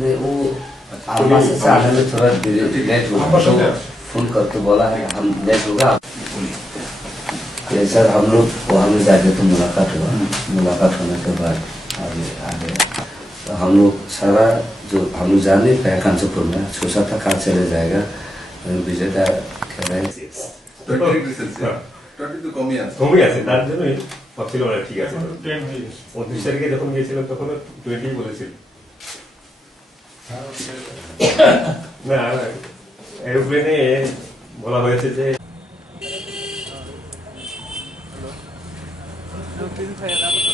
नहीं वो अम्मा से आने में थोड़ा लेट होगा तो फोन करके बोला है हम लेट होगा सर हम लोग वहाँ में जाके तो मुलाकात हुआ मुलाकात होने के बाद आगे आगे तो हम लोग सारा जो हम लोग जान नहीं पाए कांचीपुर में सोचा था कार चले जाएगा विजेता कह रहे हैं 22 কমই আছে তার জন্যই ভাবছিল মানে ঠিক আছে 29 তারিখে যখন গিয়েছিলাম তখন 20 বলেছিল না এরোপ্লেনে বলা হয়েছে যে Não,